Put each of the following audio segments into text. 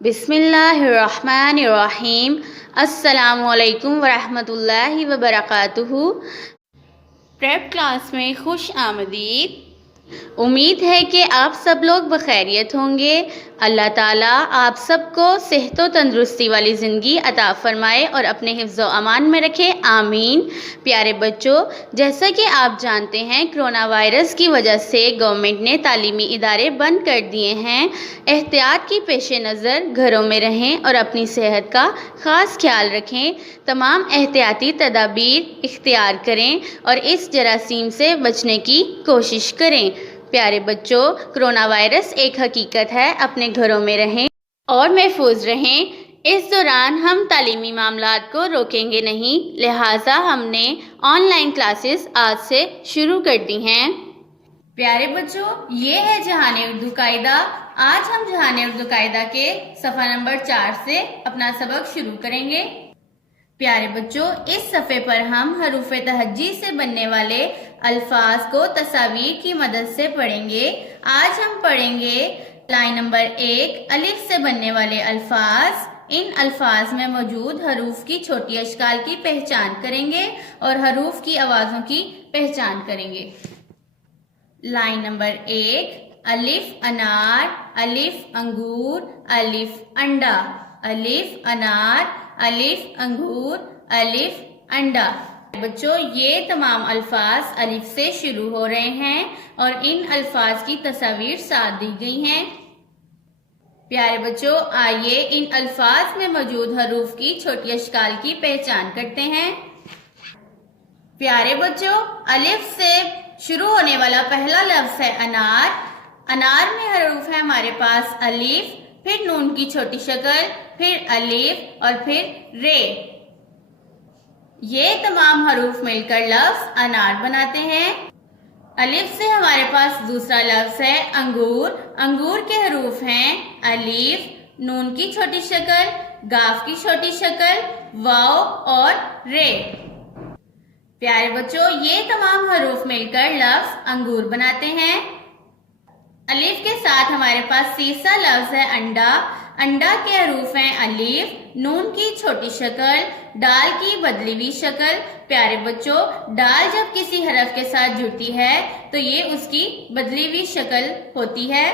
بسم اللہ الرحمن الرحیم۔ السلام علیکم ورحمۃ اللہ وبرکاتہ۔ پریپ کلاس میں خوش آمدید۔ امید ہے کہ آپ سب لوگ بخیریت ہوں گے۔ اللہ تعالیٰ آپ سب کو صحت و تندرستی والی زندگی عطا فرمائے اور اپنے حفظ و امان میں رکھے، آمین۔ پیارے بچوں، جیسا کہ آپ جانتے ہیں کرونا وائرس کی وجہ سے گورنمنٹ نے تعلیمی ادارے بند کر دیے ہیں۔ احتیاط کی پیش نظر گھروں میں رہیں اور اپنی صحت کا خاص خیال رکھیں۔ تمام احتیاطی تدابیر اختیار کریں اور اس جراثیم سے بچنے کی کوشش کریں۔ پیارے بچوں، کرونا وائرس ایک حقیقت ہے، اپنے گھروں میں رہیں اور محفوظ رہیں۔ اس دوران ہم تعلیمی معاملات کو روکیں گے نہیں، لہٰذا ہم نے آن لائن کلاسز آج سے شروع کر دی ہیں۔ پیارے بچوں، یہ ہے جہان اردو قاعدہ۔ آج ہم جہان اردو قاعدہ کے صفحہ نمبر 4 سے اپنا سبق شروع کریں گے۔ پیارے بچوں، اس صفحے پر ہم حروف تہجی سے بننے والے الفاظ کو تصاویر کی مدد سے پڑھیں گے۔ آج ہم پڑھیں گے لائن نمبر 1، الف سے بننے والے الفاظ۔ ان الفاظ میں موجود حروف کی چھوٹی اشکال کی پہچان کریں گے اور حروف کی آوازوں کی پہچان کریں گے۔ لائن نمبر 1، الف انار، الف انگور، الف انڈا، الف انار، الف انگور، الف انڈا۔ بچوں، یہ تمام الفاظ الف سے شروع ہو رہے ہیں اور ان الفاظ کی تصاویر ساتھ دی گئی ہیں۔ پیارے بچوں، آئیے ان الفاظ میں موجود حروف کی چھوٹی اشکال کی پہچان کرتے ہیں۔ پیارے بچوں، الف سے شروع ہونے والا پہلا لفظ ہے انار۔ انار میں حروف ہے ہمارے پاس الف، پھر نون کی چھوٹی شکل، پھر الف اور پھر رے۔ یہ تمام حروف مل کر لفظ انار بناتے ہیں۔ الف سے ہمارے پاس دوسرا لفظ ہے انگور۔ انگور کے حروف ہیں الف، نون کی چھوٹی شکل، گاف کی چھوٹی شکل، واو اور رے۔ پیارے بچوں، یہ تمام حروف مل کر لفظ انگور بناتے ہیں۔ الف کے ساتھ ہمارے پاس تیسرا لفظ ہے انڈا۔ انڈا کے حروف ہیں الف، نون کی چھوٹی شکل، ڈال کی بدلی ہوئی شکل۔ پیارے بچوں، ڈال جب کسی حرف کے ساتھ جڑتی ہے تو یہ اس کی بدلی ہوئی شکل ہوتی ہے۔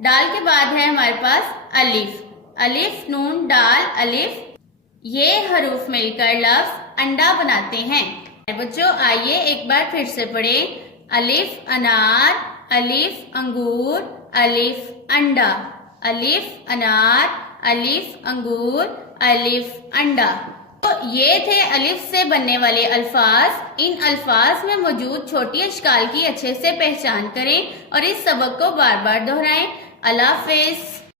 ڈال کے بعد ہے ہمارے پاس الف، الف نون ڈال الف۔ یہ حروف مل کر لفظ انڈا بناتے ہیں۔ بچوں، آئیے ایک بار پھر سے پڑھیں۔ الف انار، الف انگور، الف انڈا، الف انار، الف انگور، الف انڈا۔ تو یہ تھے الف سے بننے والے الفاظ۔ ان الفاظ میں موجود چھوٹی اشکال کی اچھے سے پہچان کریں اور اس سبق کو بار بار دہرائیں۔ اللہ حافظ۔